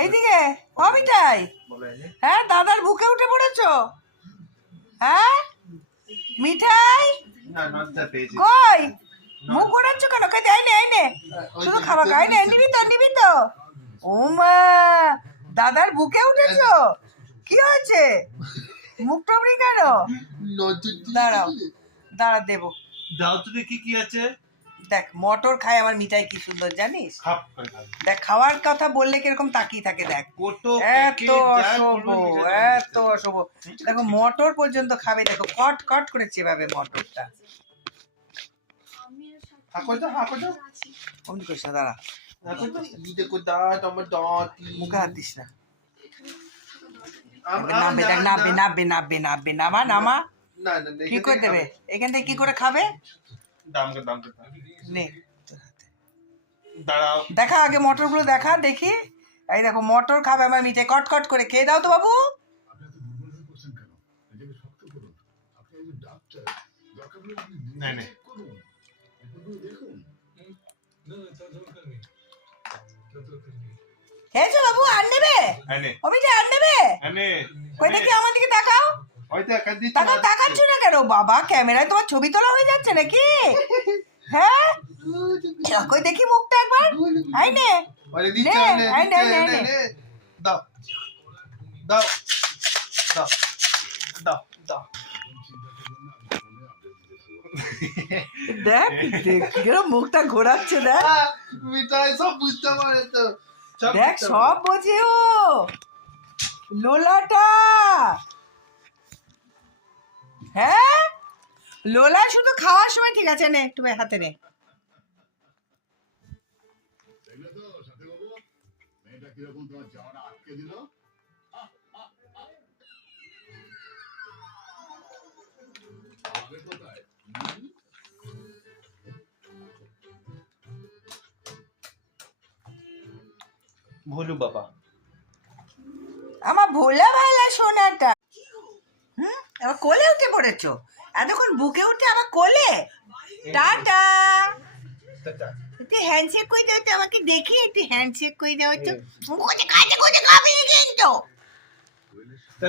এইদিকে অমিতাই, হ্যাঁ দাদার বুকে উঠে পড়েছো? হ্যাঁ মিঠাই কই? মুখ ঘোরাচ্ছ কেন? কই আইনে আইনে, শুধু খাবার আইনে, নিবি তো নিবি তো? ও মা, দাদার বুকে উঠেছো? কি হয়েছে? মুখ টমড়ি কেন? দাঁড়াও দাঁড়া দেবো, দাও তো দেখি কি আছে। দেখ মটর খায় আমার মিঠাই, কি সুন্দর জানিস? দেখ খাওয়ার কথা বললে কিরকম তাকিয়ে থাকে, দেখ এত অশুভ, এত অশুভ। দেখো মটর পর্যন্ত খাবে, দেখো কট কট করে চেবাবে মটরটা। অমনি করিস না, দাঁড়া, মুখে হাত দিস না। নামবে দেখ, নামবে নামবে নামবে নামবে, নামা নামা। কি করে দেবে এখান থেকে, কি করে খাবে? নে দেখা আগে মটর গুলো দেখা দেখি। এই দেখো মটর খাবে আমার মিঠাই, কট কট করে খেয়ে দাও তো বাবু। খেয়েছো বাবু? আর নেবে? ও মিঠাই আর নেবে? কই দেখি আমার দিকে তাকাও, তাকাও, তাকাচ্ছ না কেন বাবা? ক্যামেরায় তোমার ছবি তোলা হয়ে যাচ্ছে নাকি? হ্যাঁ কই দেখি মুখটা একবার। আই নে নে, আই নে নে নে, দাও দাও দাও দাও দাও। দেখ দেখ মুখটা ঘোরাচ্ছে, দেখ মিঠাই সব বুঝতে পারে তো, দেখ সব বোঝে ও লোলাটা। হ্যাঁ লোলা শুধু খাওয়ার সময় ঠিক আছে, নে একটু হাতে নে। ভোলু বাবা, আমার ভোলা ভালা সোনাটা, আবার কোলে উঠে পড়েছো? এতক্ষণ বুকে উঠে আবার কোলে? টাটা। একটু হ্যান্ডশেক করে দাও তো আমাকে দেখি, একটু হ্যান্ডশেক করে দাও তো। খাবে কিন্তু।